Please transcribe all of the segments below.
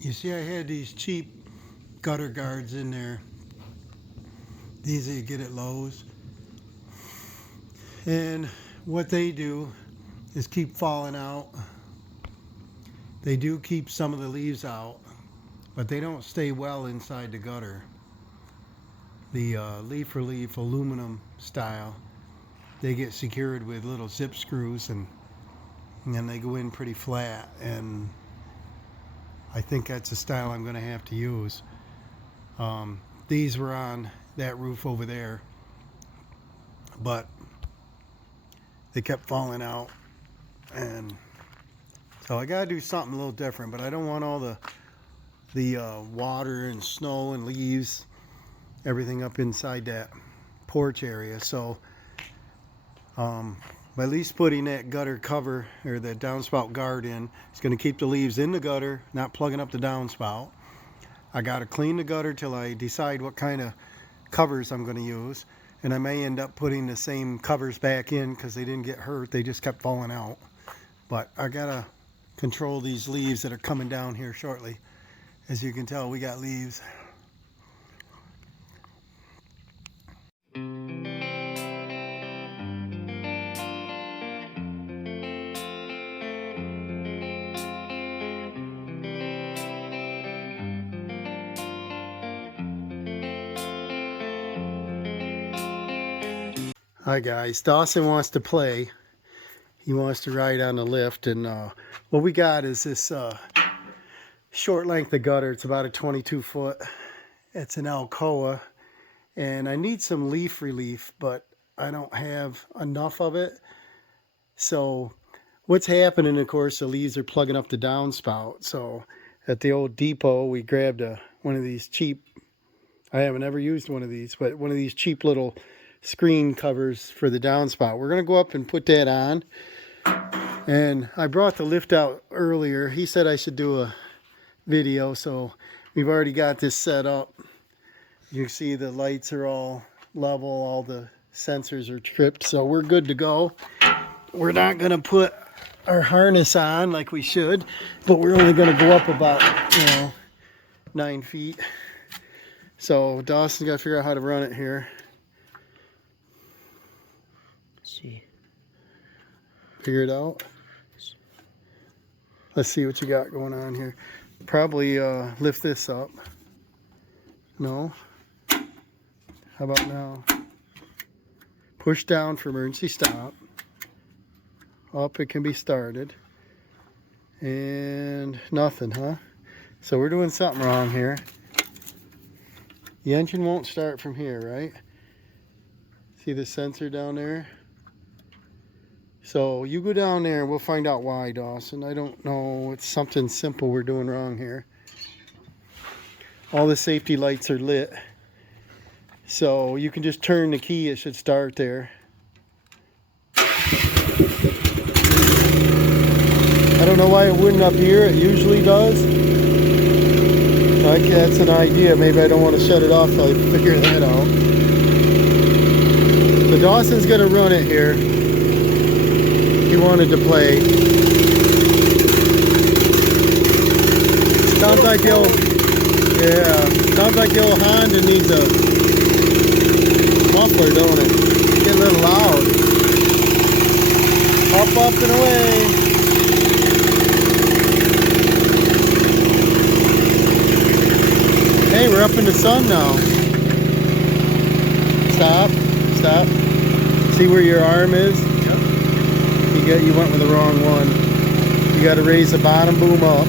You see, I had these cheap gutter guards in there. These that you get at Lowe's. And what they do is keep falling out. They do keep some of the leaves out, but they don't stay well inside the gutter. The leaf for leaf aluminum style, they get secured with little zip screws, and then they go in pretty flat, and I think that's the style I'm going to have to use. These were on that roof over there, but they kept falling out, and so I got to do something a little different. But I don't want all the water and snow and leaves, everything up inside that porch area. So by at least putting that gutter cover or the downspout guard in, it's going to keep the leaves in the gutter, not plugging up the downspout. I got to clean the gutter till I decide what kind of covers I'm going to use, and I may end up putting the same covers back in because they didn't get hurt, they just kept falling out. But I got to control these leaves that are coming down here shortly. As you can tell, we got leaves. Hi guys, Dawson wants to play. He wants to ride on the lift, and what we got is this short length of gutter. It's about a 22 foot. It's an Alcoa, and I need some leaf relief, but I don't have enough of it. So what's happening, of course, the leaves are plugging up the downspout. So at the old depot, we grabbed one of these cheap, I haven't ever used one of these, but one of these cheap little screen covers for the downspout. We're going to go up and put that on. And I brought the lift out earlier. He said I should do a video, so we've already got this set up. You can see the lights are all level, all the sensors are tripped, so we're good to go. We're not going to put our harness on like we should, but we're only going to go up about 9 feet. So Dawson's got to figure out how to run it here. See. Figure it out. Let's see what you got going on here. Probably lift this up. No. How about now? Push down for emergency stop. Up, it can be started. And nothing, huh? So we're doing something wrong here. The engine won't start from here, right? See the sensor down there? So you go down there and we'll find out why, Dawson. I don't know. It's something simple we're doing wrong here. All the safety lights are lit. So you can just turn the key. It should start there. I don't know why it wouldn't up here. It usually does. That's an idea. Maybe I don't want to shut it off till I figure that out. So Dawson's going to run it here. He wanted to play. Sounds like the old, sounds like the old Honda needs a muffler, don't it? Get a little loud. Up and away. Hey, we're up in the sun now. Stop. See where your arm is? You went with the wrong one. You got to raise the bottom boom up.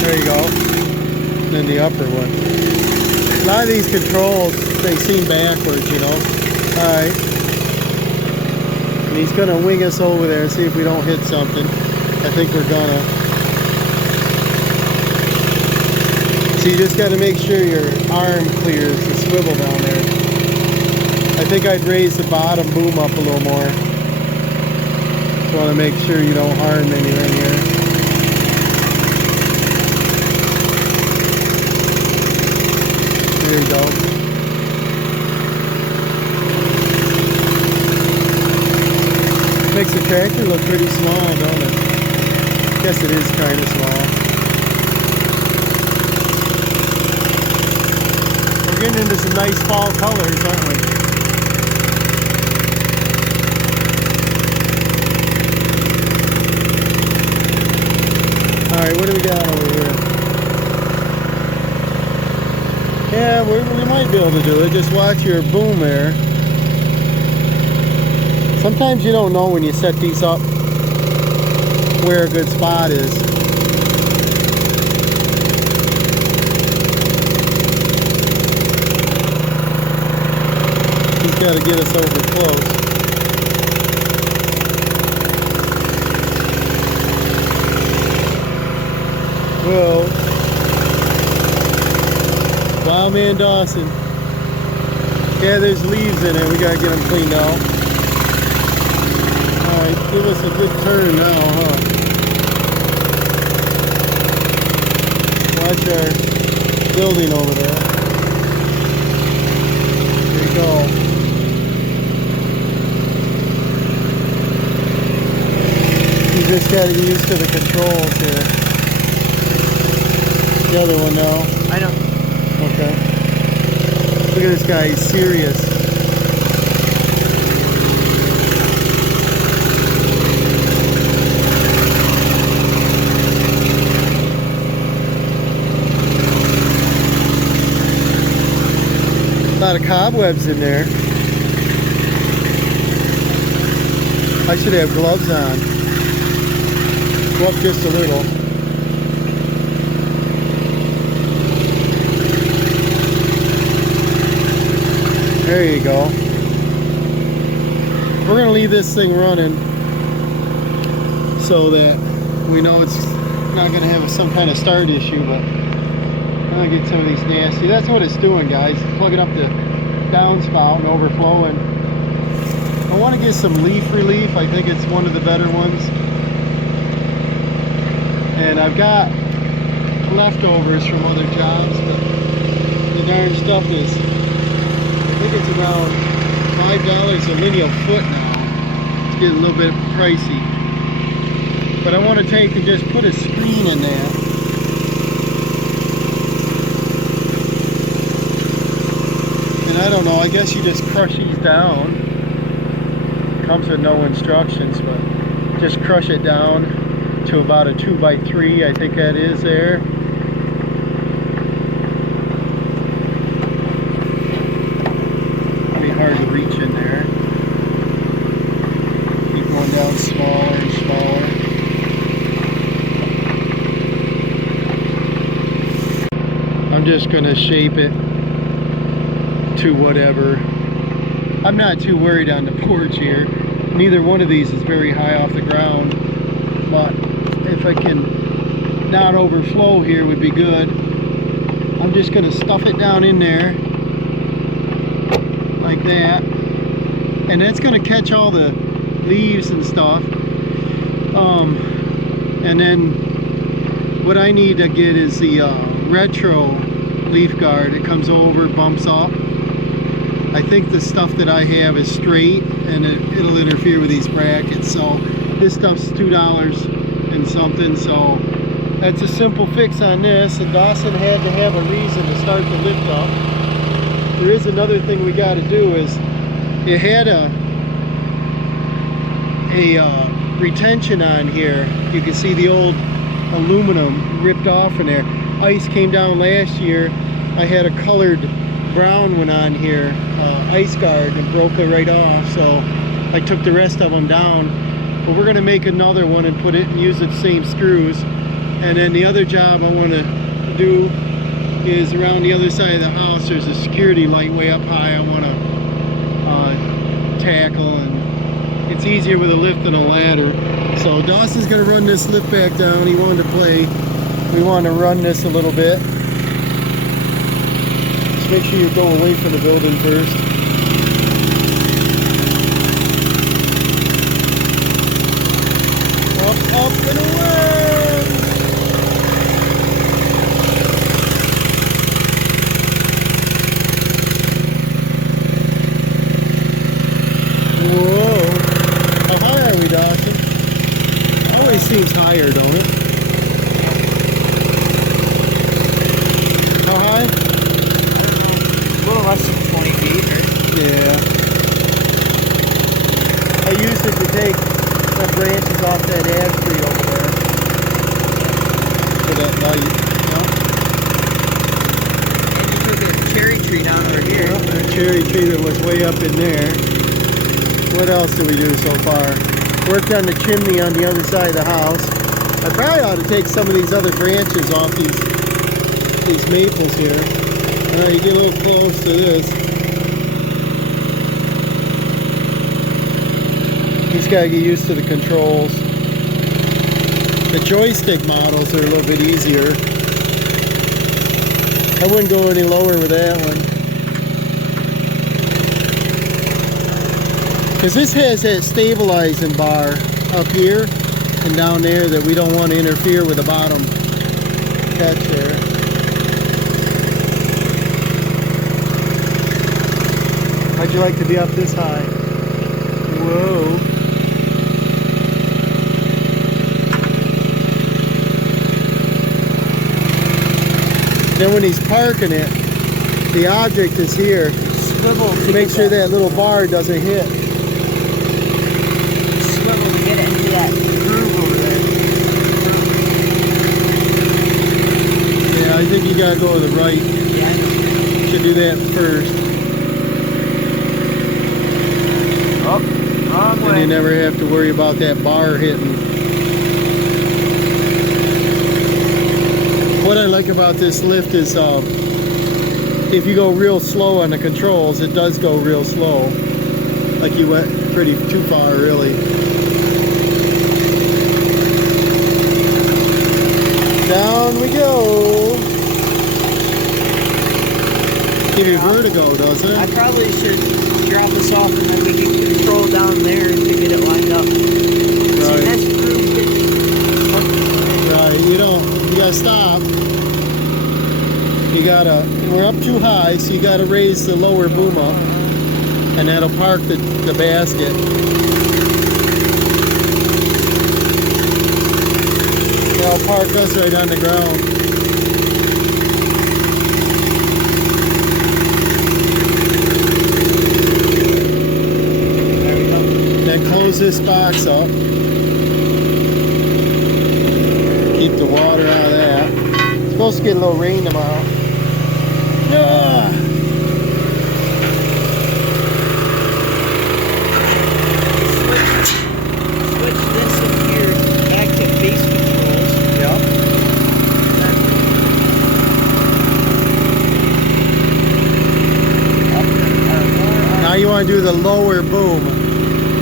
There you go. And then the upper one. A lot of these controls, they seem backwards, you know. Alright. And he's going to wing us over there and see if we don't hit something. I think we're gonna. So you just got to make sure your arm clears the swivel down there. I think I'd raise the bottom boom up a little more. Just want to make sure you don't harm anything here. There you go. makes the tractor look pretty small, don't it? Guess it is kind of small. We're getting into some nice fall colors, aren't we? Alright, what do we got over here? Yeah, we might be able to do it. Just watch your boom there. Sometimes you don't know when you set these up where a good spot is. He's got to get us over close. Well, wow, man, Dawson. Yeah, there's leaves in it. We gotta get them cleaned out. Alright, give us a good turn now, huh? Watch our building over there. There you go. You just gotta get used to the controls here. The other one now. I know. Okay. Look at this guy, he's serious. A lot of cobwebs in there. I should have gloves on. Go up just a little. There you go. We're going to leave this thing running so that we know it's not going to have some kind of start issue, but I'm going to get some of these nasty. That's what it's doing, guys. Plugging up the downspout and overflowing. I want to get some leaf relief. I think it's one of the better ones. And I've got leftovers from other jobs, but the darn stuff is, I think it's around $5 a lineal foot now. It's getting a little bit pricey. But I want to take and just put a screen in there. And I don't know, I guess you just crush these down. Comes with no instructions, but just crush it down to about a 2x3, I think that is there. Hard to reach in there. Keep going down smaller and smaller. I'm just going to shape it to whatever. I'm not too worried on the porch here. Neither one of these is very high off the ground, but if I can not overflow here would be good. I'm just going to stuff it down in there like that, and that's going to catch all the leaves and stuff. And then what I need to get is the retro leaf guard. It comes over, bumps up. I think the stuff that I have is straight, and it'll interfere with these brackets. So this stuff's $2 and something. So that's a simple fix on this. And Dawson had to have a reason to start the lift up. There is another thing we got to do is it had a retention on here. You can see the old aluminum ripped off in there. Ice came down last year. I had a colored brown one on here, ice guard, and broke it right off. So I took the rest of them down. But we're going to make another one and put it and use the same screws. And then the other job I want to do is around the other side of the house. There's a security light way up high I want to tackle, and it's easier with a lift than a ladder. So Dawson's going to run this lift back down. He wanted to play. We want to run this a little bit. Just make sure you go away from the building first. Up and away! Whoa! How high are we, Dawson? seems higher, don't it? How high? I don't know. A little less than 20 feet, right? Yeah. I used it to take the branches off that ash tree over there. For that light. And you took a cherry tree down over here. Yeah, a cherry tree that was way up in there. What else did we do so far? Worked on the chimney on the other side of the house. I probably ought to take some of these other branches off these maples here. You get a little close to this. He's got to get used to the controls. The joystick models are a little bit easier. I wouldn't go any lower with that one. Because this has that stabilizing bar up here and down there that we don't want to interfere with the bottom catch there. How'd you like to be up this high? Whoa. Then when he's parking it, the object is here. Swivel To make sure that little bar doesn't hit. Swivel to get it into that groove over there. Yeah, I think you gotta go to the right. Yeah, I know. Should do that first. Oh, wrong And way. you never have to worry about that bar hitting. What I like about this lift is if you go real slow on the controls, it does go real slow. Like you went pretty too far, really. Down we go. Give you vertigo, doesn't it? I probably should drop this off and then we can control down there to get it lined up. Right. See, that's groove getting Right, you gotta stop. We're up too high, so you gotta raise the lower boom up, and that'll park the basket. It'll park us right on the ground. There we go. Then close this box up. Keep the water out of that. It's supposed to get a little rain tomorrow. Yeah. Switch this into your active base controls. Yep. Now you want to do the lower boom.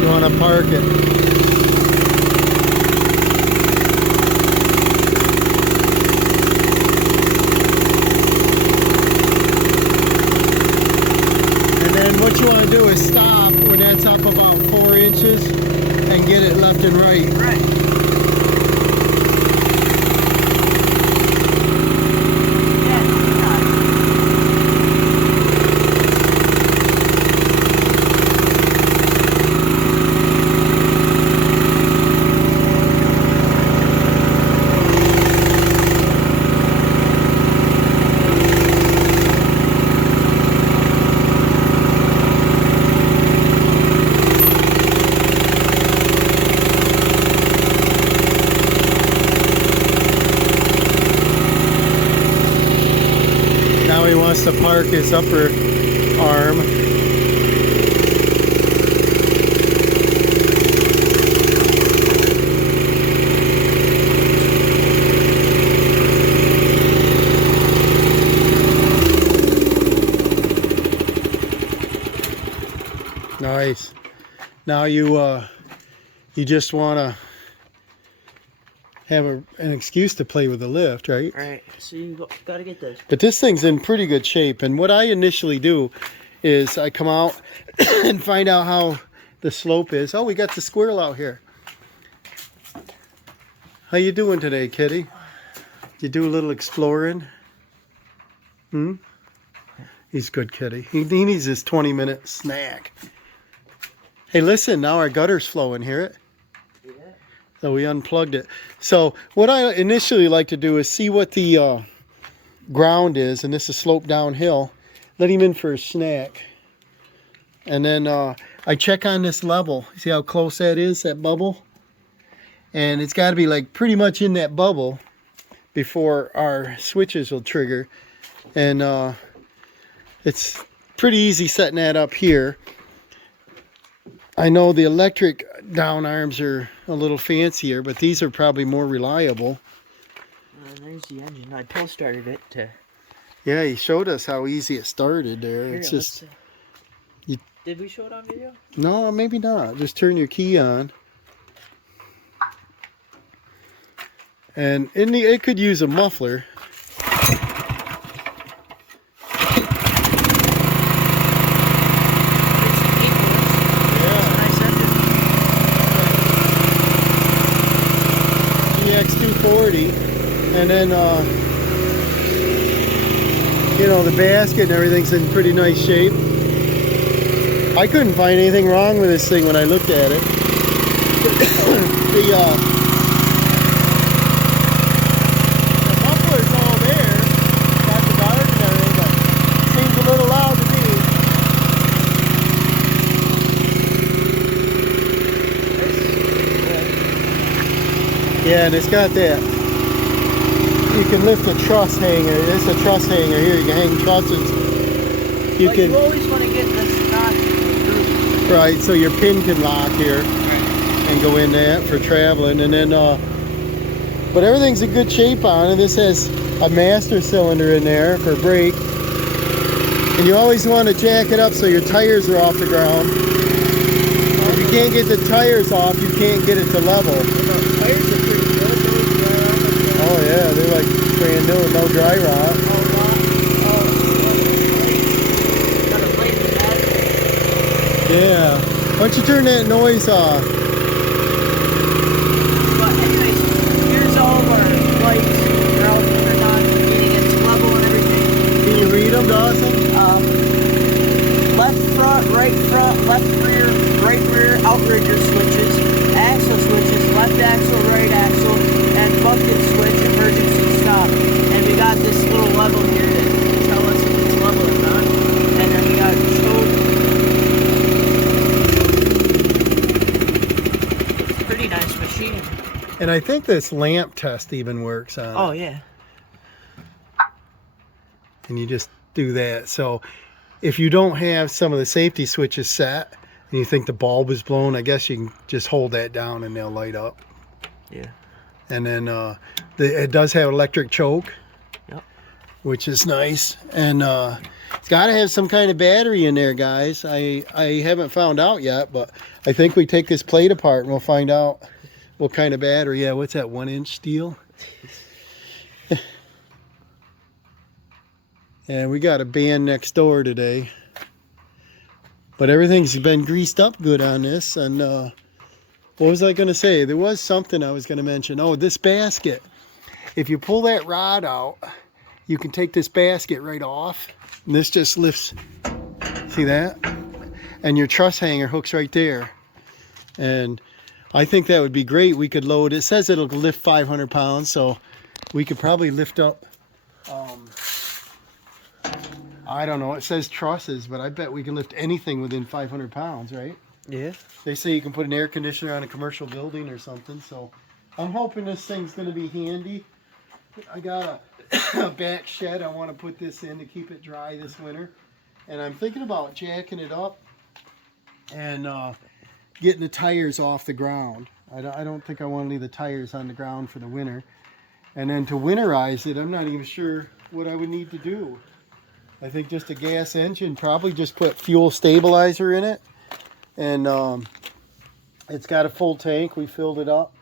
You want to park it. What you want to do is stop when that's up about 4 inches and get it left and right. Right. Now he wants to park his upper arm. Nice. Now you just want to have an excuse to play with the lift, right? Right. So you gotta get this. But this thing's in pretty good shape. And what I initially do is I come out and find out how the slope is. Oh, we got the squirrel out here. How you doing today, kitty? You do a little exploring? Hmm? He's a good kitty. He needs his 20-minute snack. Hey, listen, now our gutter's flowing. Hear it? Yeah. So we unplugged it. So what I initially like to do is see what the ground is, and this is sloped downhill. Let him in for a snack. And then I check on this level. See how close that is, that bubble? And it's got to be like pretty much in that bubble before our switches will trigger. And it's pretty easy setting that up here. I know the electric down arms are a little fancier, but these are probably more reliable. And there's the engine. I pull started it to... Yeah, he showed us how easy it started there. Here, It's just... Did we show it on video? No, maybe not. Just turn your key on. And it could use a muffler. And then you know, the basket and everything's in pretty nice shape. I couldn't find anything wrong with this thing when I looked at it. the muffler's all there, got the guard and everything, but it seems a little loud to me. Yeah, and it's got that. You can lift a truss hanger. It's a truss hanger here. You can hang trusses. You always want to get this knot through. Right, so your pin can lock here and go in that for traveling. And then, but everything's in good shape on it. This has a master cylinder in there for brake. And you always want to jack it up so your tires are off the ground. If you can't get the tires off, you can't get it to level. Tires are pretty good. Oh yeah, they're like brand new with no dry rot. Yeah. Why don't you turn that noise off? But anyways, here's all of our lights. They're all turned on, getting it to level and everything. Can you read them, Dawson? Left front, left rear, right rear, outrigger switches, axle switches, left axle, right axle, and bucket switch, emergency stop. And we got this little level here to tell us if it's level or not. And then we got choke. Pretty nice machine. And I think this lamp test even works on it. Oh yeah. And you just do that. So if you don't have some of the safety switches set and you think the bulb is blown, I guess you can just hold that down and they'll light up. Yeah. And then it does have electric choke. Yep. Which is nice. And it's got to have some kind of battery in there, guys. I haven't found out yet, but I think we take this plate apart and we'll find out what kind of battery. Yeah, what's that, 1-inch steel? And we got a band next door today. But everything's been greased up good on this. And what was I going to say? There was something I was going to mention. Oh, this basket. If you pull that rod out, you can take this basket right off. And this just lifts. See that? And your truss hanger hooks right there. And I think that would be great. We could load. It says it'll lift 500 pounds. So we could probably lift up... I don't know. It says trusses, but I bet we can lift anything within 500 pounds, right? Yeah. They say you can put an air conditioner on a commercial building or something. So I'm hoping this thing's going to be handy. I got a back shed I want to put this in to keep it dry this winter. And I'm thinking about jacking it up and getting the tires off the ground. I don't think I want to leave the tires on the ground for the winter. And then to winterize it, I'm not even sure what I would need to do. I think just a gas engine, probably just put fuel stabilizer in it. And it's got a full tank. We filled it up.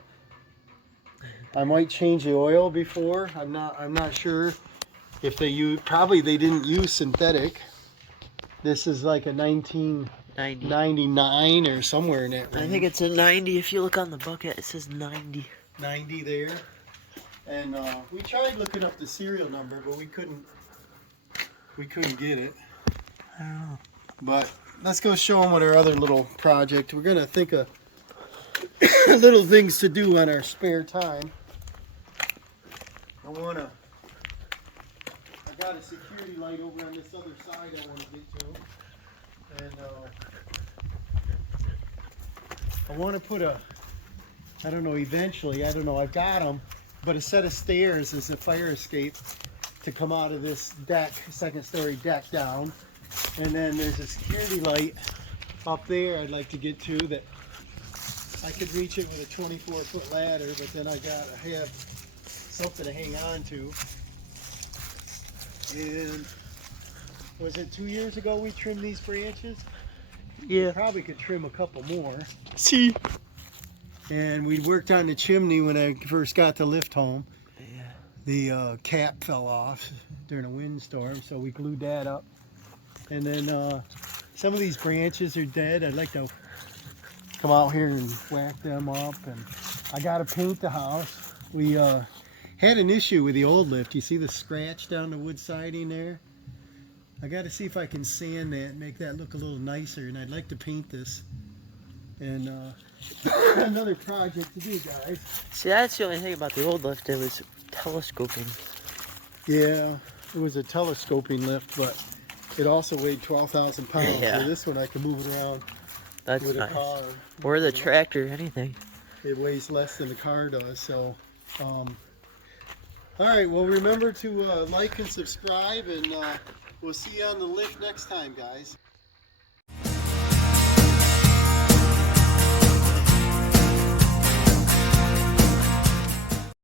I might change the oil before. I'm not sure if they use, probably they didn't use synthetic. This is like a 1999 or somewhere in that range. I think it's a 90. If you look on the bucket, it says 90. 90 there. And we tried looking up the serial number, but we couldn't get it. I don't know. But let's go show them what our other little project. We're gonna think of little things to do on our spare time. I got a security light over on this other side I want to get to. And I want to put I don't know, eventually, I don't know, I've got them, but a set of stairs as a fire escape to come out of this deck, second story deck down. And then there's a security light up there I'd like to get to that I could reach it with a 24-foot ladder, but then I gotta have something to hang on to. And was it 2 years ago we trimmed these branches? Yeah. We probably could trim a couple more. See. And we worked on the chimney when I first got the lift home. Yeah. The cap fell off during a windstorm, so we glued that up. And then some of these branches are dead. I'd like to come out here and whack them up. And I got to paint the house. We had an issue with the old lift. You see the scratch down the wood siding there? I got to see if I can sand that and make that look a little nicer. And I'd like to paint this. And another project to do, guys. See, that's the only thing about the old lift. It was telescoping. Yeah, it was a telescoping lift, but it also weighed 12,000 pounds. Yeah. So this one I can move it around That's with nice. a car. Or the tractor, anything. It weighs less than the car does. So, all right. Well, remember to like and subscribe, and we'll see you on the lift next time, guys.